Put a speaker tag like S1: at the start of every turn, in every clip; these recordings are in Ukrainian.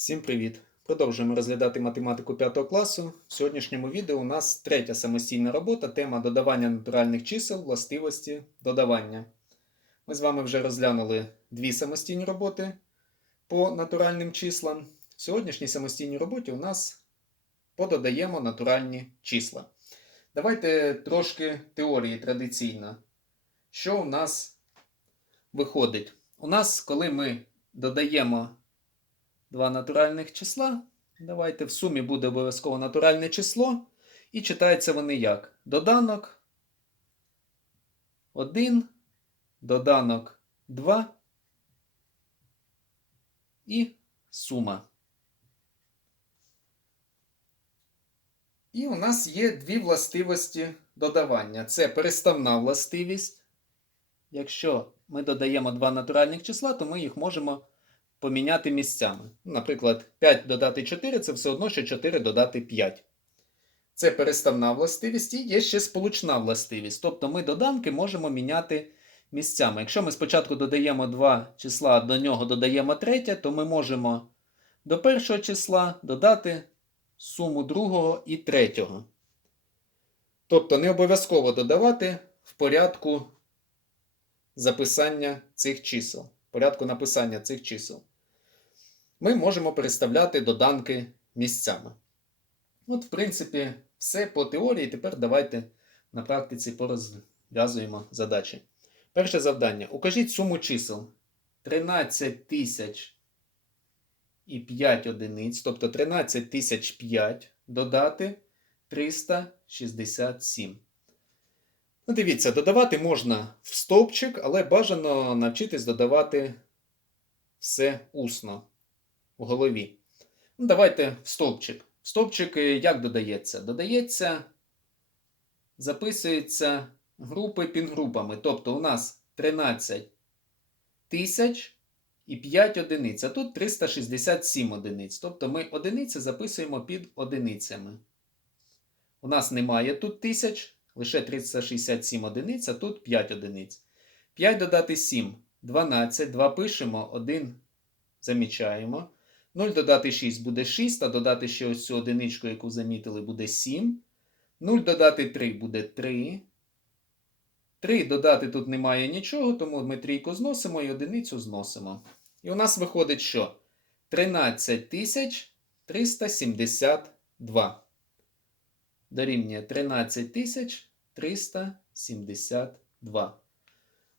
S1: Всім привіт! Продовжуємо розглядати математику 5 класу. В сьогоднішньому відео у нас третя самостійна робота, тема додавання натуральних чисел, властивості додавання. Ми з вами вже розглянули дві самостійні роботи по натуральним числам. В сьогоднішній самостійній роботі у нас пододаємо натуральні числа. Давайте трошки теорії традиційно. Що у нас виходить? У нас, коли ми додаємо два натуральних числа. Давайте в сумі буде обов'язково натуральне число. І читаються вони як? Доданок 1, доданок 2 і сума. І у нас є дві властивості додавання. Це переставна властивість. Якщо ми додаємо два натуральних числа, то ми їх можемо поміняти місцями. Наприклад, 5 додати 4 це все одно, що 4 додати 5. Це переставна властивість і є ще сполучна властивість. Тобто ми доданки можемо міняти місцями. Якщо ми спочатку додаємо два числа, а до нього додаємо третє, то ми можемо до першого числа додати суму другого і третього. Тобто не обов'язково додавати в порядку записання цих чисел, порядку написання цих чисел ми можемо переставляти доданки місцями. От, в принципі, все по теорії. Тепер давайте на практиці порозв'язуємо задачі. Перше завдання. Укажіть суму чисел 13 тисяч і 5 одиниць, тобто 13 тисяч 5 додати 367. Ну, дивіться, додавати можна в стовпчик, але бажано навчитись додавати все усно в голові. Ну, Давайте в стовпчик. В стовпчик е, як додається? Додається, записується групи підгрупами. Тобто у нас 13 тисяч і 5 одиниць. А тут 367 одиниць. Тобто ми одиниці записуємо під одиницями. У нас немає тут тисяч, лише 367 одиниць, а тут 5 одиниць. 5 додати 7, 12, 2 пишемо, 1 замічаємо. 0 додати 6 буде 6, а додати ще ось цю одиничку, яку замітили, буде 7. 0 додати 3 буде 3. 3 додати тут немає нічого, тому ми трійку зносимо і одиницю зносимо. І у нас виходить, що 13 372. Дорівнює 13 372.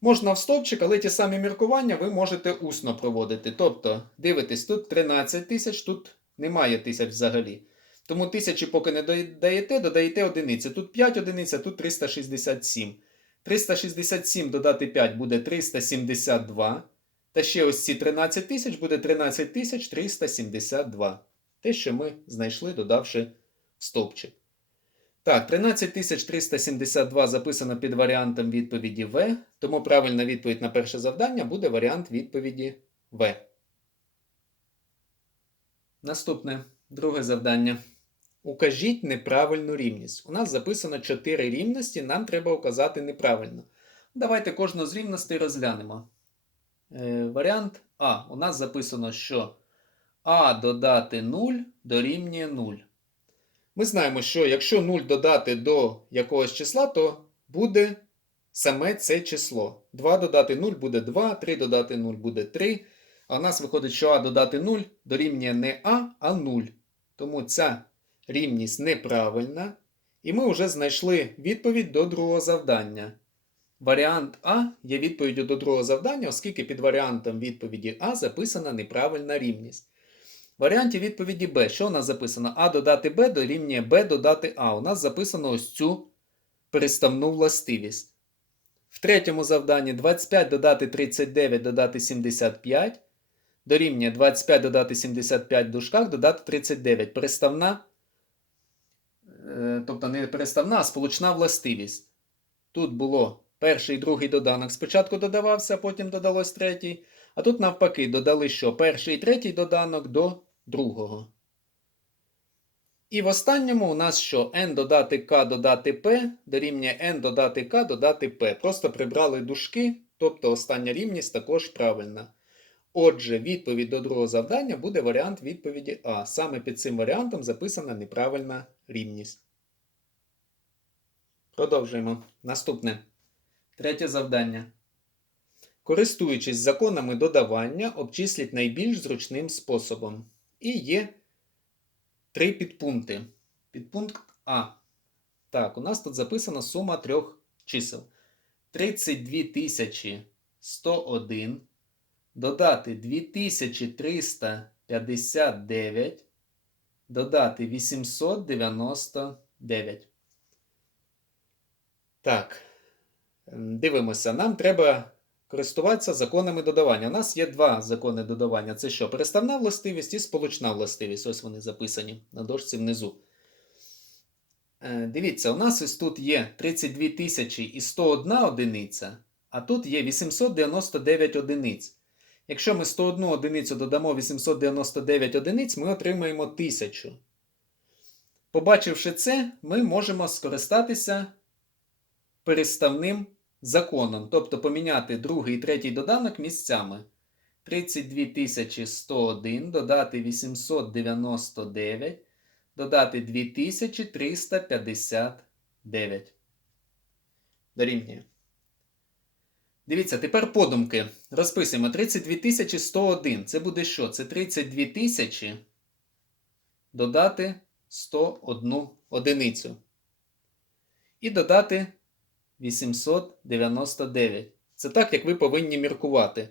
S1: Можна в стовпчик, але ті самі міркування ви можете усно проводити. Тобто, дивитесь, тут 13 тисяч, тут немає тисяч взагалі. Тому тисячі поки не додаєте, додаєте одиниці. Тут 5 одиниць, а тут 367. 367 додати 5 буде 372. Та ще ось ці 13 тисяч буде 13 372. Те, що ми знайшли, додавши стовпчик. Так, 13372 записано під варіантом відповіді В, тому правильна відповідь на перше завдання буде варіант відповіді В. Наступне друге завдання. Укажіть неправильну рівність. У нас записано 4 рівності, нам треба указати неправильно. Давайте кожну з рівностей розглянемо. Е, Варіант А. У нас записано, що А додати 0 дорівнює 0. Ми знаємо, що якщо 0 додати до якогось числа, то буде саме це число. 2 додати 0 буде 2, 3 додати 0 буде 3. А у нас виходить, що А додати 0 дорівнює не А, а 0. Тому ця рівність неправильна. І ми вже знайшли відповідь до другого завдання. Варіант А є відповіддю до другого завдання, оскільки під варіантом відповіді А записана неправильна рівність. Варіанті відповіді Б, що у нас записано? А додати Б дорівнює Б додати А. У нас записано ось цю переставну властивість. В третьому завданні 25 додати 39 додати 75. Дорівнює 25 додати 75 в дужках, додати 39. Переставна, е, тобто не переставна, а сполучна властивість. Тут було перший і другий доданок спочатку додавався, а потім додалось третій. А тут, навпаки, додали що? Перший і третій доданок до другого. І в останньому у нас що? n додати k додати p дорівнює n додати k додати p. Просто прибрали дужки, тобто остання рівність також правильна. Отже, відповідь до другого завдання буде варіант відповіді А. Саме під цим варіантом записана неправильна рівність. Продовжуємо. Наступне. Третє завдання. Користуючись законами додавання, обчисліть найбільш зручним способом. І є три підпункти. Підпункт А. Так, у нас тут записана сума трьох чисел. 32 101 додати 2359, додати 899. Так, дивимося. Нам треба користуватися законами додавання. У нас є два закони додавання. Це що? Переставна властивість і сполучна властивість. Ось вони записані на дошці внизу. Е, Дивіться, у нас ось тут є 32 тисячі і 101 одиниця, а тут є 899 одиниць. Якщо ми 101 одиницю додамо 899 одиниць, ми отримаємо 1000. Побачивши це, ми можемо скористатися переставним законом, тобто поміняти другий і третій доданок місцями. 32 101 додати 899, додати 2359. Дорівнює. Дивіться, тепер подумки. Розписуємо 32 101. Це буде що? Це 32 тисячі додати 101 одиницю. І додати 899. Це так, як ви повинні міркувати.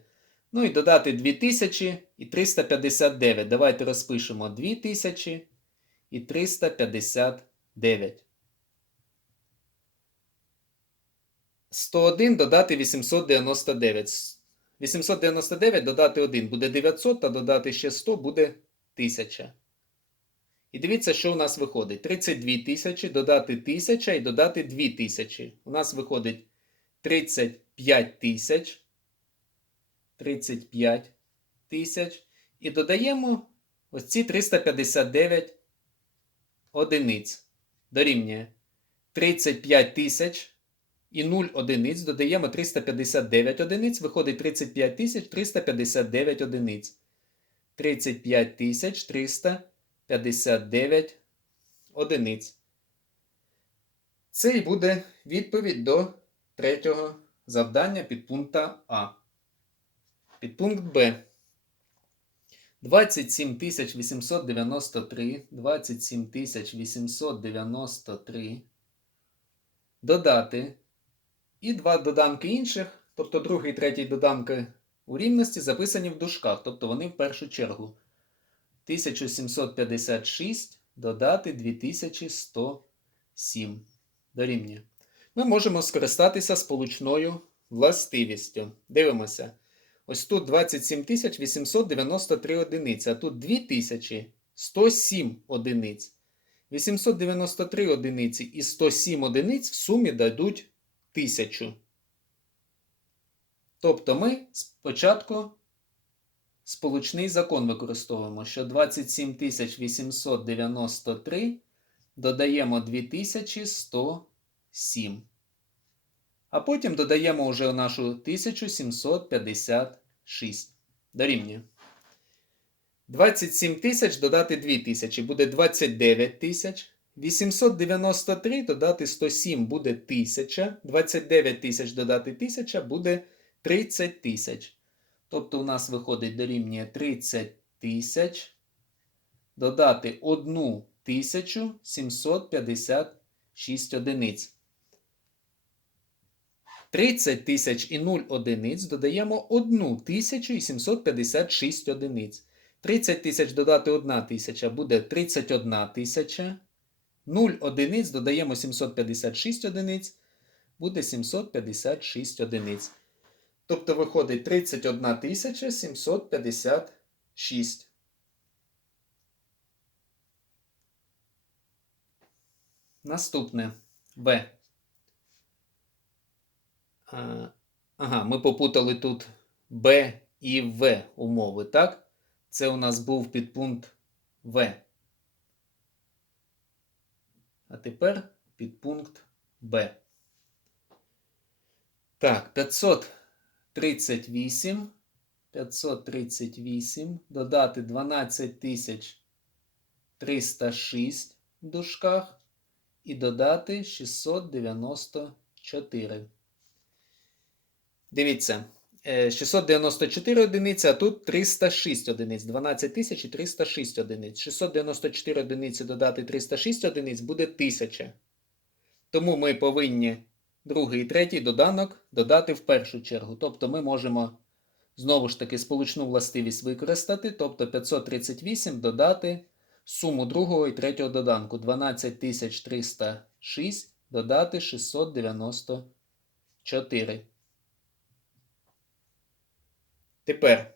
S1: Ну і додати 2000 і 359. Давайте розпишемо 2000 і 359. 101 додати 899. 899 додати 1 буде 900, а додати ще 100 буде 1000. І дивіться, що у нас виходить. 32 тисячі, додати 1000 і додати 2000. У нас виходить 35 тисяч. 35 тисяч. І додаємо ось ці 359 одиниць. Дорівнює 35 тисяч і 0 одиниць. Додаємо 359 одиниць. Виходить 35 тисяч 359 одиниць. 35 тисяч 359 одиниць. Це і буде відповідь до третього завдання підпункта А. Підпункт Б. 27 893, 27 893 додати. І два доданки інших, тобто другий і третій доданки у рівності записані в дужках, тобто вони в першу чергу. 1756 додати 2107 дорівнює. Ми можемо скористатися сполучною властивістю. Дивимося. Ось тут 27 893 одиниці, а тут 2107 одиниць. 893 одиниці і 107 одиниць в сумі дадуть 1000. Тобто ми спочатку сполучний закон використовуємо, що 27 893 додаємо 2107. А потім додаємо вже нашу 1756. Дорівнює. 27 тисяч додати 2 тисячі буде 29 тисяч. 893 додати 107 буде 1000. 29 тисяч додати 1000 буде 30 тисяч. Тобто у нас виходить дорівнює 30 тисяч. Додати 1 756 одиниць. 30 тисяч і 0 одиниць додаємо 1756 одиниць. 30 тисяч додати 1 тисяча буде 31 тисяча. 0 одиниць додаємо 756 одиниць, буде 756 одиниць. Тобто виходить 31 756. Наступне В. Ага, ми попутали тут Б і В умови, так? Це у нас був підпункт В. А тепер підпункт Б. Так, 538 538, додати 12306 в дужках і додати 694. Дивіться, е, 694 одиниці, а тут 306 одиниць. 12306 одиниць. 694 одиниці додати 306 одиниць буде 1000. Тому ми повинні другий і третій доданок додати в першу чергу. Тобто ми можемо знову ж таки сполучну властивість використати, тобто 538 додати суму другого і третього доданку 12306 додати 694. Тепер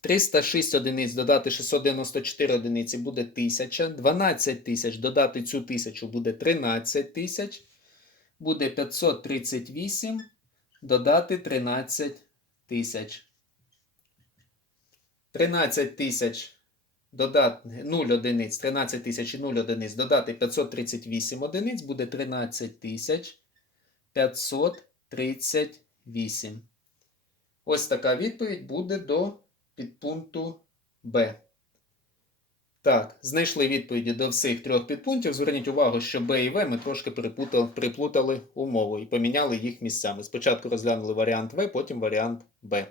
S1: 306 одиниць додати 694 одиниці буде 1000. 12 тисяч додати цю тисячу буде 13 тисяч. Буде 538 додати 13 тисяч. 13 тисяч додати 0 одиниць, 13 тисяч і 0 одиниць додати 538 одиниць буде 13 тисяч 538. Ось така відповідь буде до підпункту Б. Так, знайшли відповіді до всіх трьох підпунктів. Зверніть увагу, що Б і В ми трошки переплутали, переплутали умову і поміняли їх місцями. Спочатку розглянули варіант В, потім варіант Б.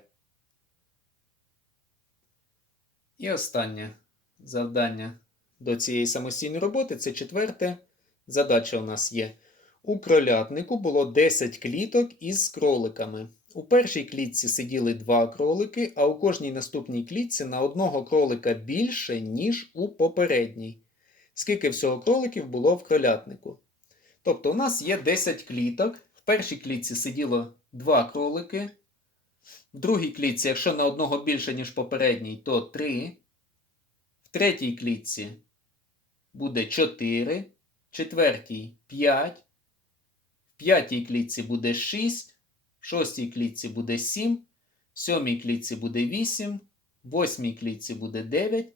S1: І останнє завдання до цієї самостійної роботи це четверте. Задача у нас є. У кролятнику було 10 кліток із кроликами. У першій клітці сиділи два кролики, а у кожній наступній клітці на одного кролика більше, ніж у попередній. Скільки всього кроликів було в кролятнику? Тобто, у нас є 10 кліток. В першій клітці сиділо два кролики. В другій клітці, якщо на одного більше, ніж попередній, то 3. В третій клітці буде 4. В четвертій 5. В п'ятій клітці буде 6. В шостій клітці буде 7, в сьомій клітці буде 8, в восьмій клітці буде 9,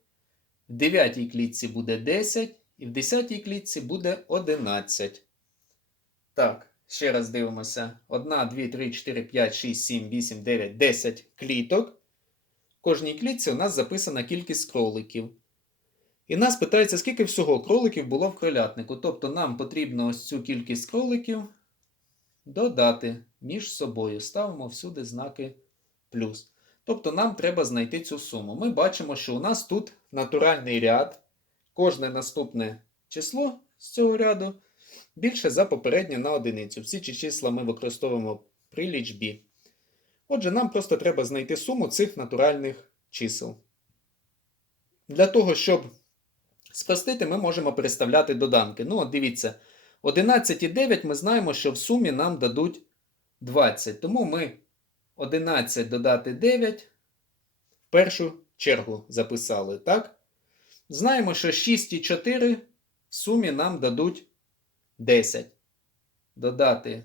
S1: в дев'ятій клітці буде 10 і в десятій клітці буде 11. Так, ще раз дивимося. 1, 2, 3, 4, 5, 6, 7, 8, 9, 10 кліток. В кожній клітці у нас записана кількість кроликів. І нас питається, скільки всього кроликів було в кролятнику. Тобто нам потрібно ось цю кількість кроликів додати між собою. Ставимо всюди знаки плюс. Тобто нам треба знайти цю суму. Ми бачимо, що у нас тут натуральний ряд. Кожне наступне число з цього ряду більше за попереднє на одиницю. Всі ці числа ми використовуємо при лічбі. Отже, нам просто треба знайти суму цих натуральних чисел. Для того, щоб спростити, ми можемо переставляти доданки. Ну, от дивіться, 11 і 9 ми знаємо, що в сумі нам дадуть 20. Тому ми 11 додати 9 в першу чергу записали, так? Знаємо, що 6 і 4 в сумі нам дадуть 10. Додати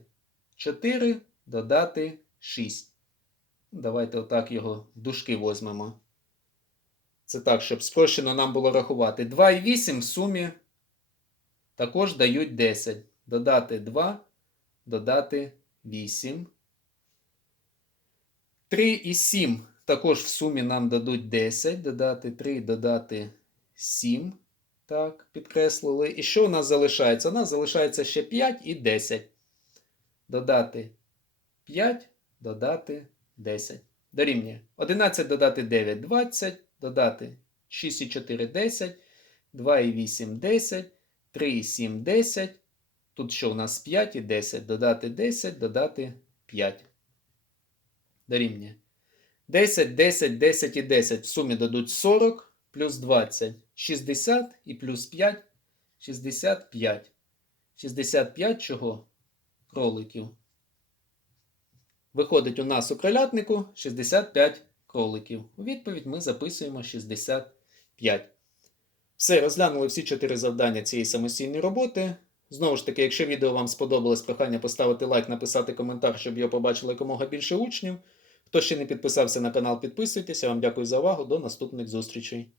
S1: 4, додати 6. Давайте отак його в дужки возьмемо. Це так, щоб спрощено нам було рахувати. 2 і 8 в сумі також дають 10. Додати 2, додати 8. 3 і 7 також в сумі нам дадуть 10. Додати 3, додати 7. Так, підкреслили. І що у нас залишається? У нас залишається ще 5 і 10. Додати 5, додати 10. Дорівнює. 11 додати 9 20. Додати 6 і 4 10. 2 і 8 10. 3 і 7 10. Тут що у нас 5 і 10. Додати 10, додати 5. Дорівнює. 10, 10, 10 і 10 в сумі дадуть 40 плюс 20. 60 і плюс 5 65. 65 чого? Кроликів. Виходить у нас у кролятнику 65 кроликів. У відповідь ми записуємо 65. Все, розглянули всі чотири завдання цієї самостійної роботи. Знову ж таки, якщо відео вам сподобалось, прохання поставити лайк, написати коментар, щоб його побачили якомога більше учнів. Хто ще не підписався на канал, підписуйтесь. Я вам дякую за увагу. До наступних зустрічей.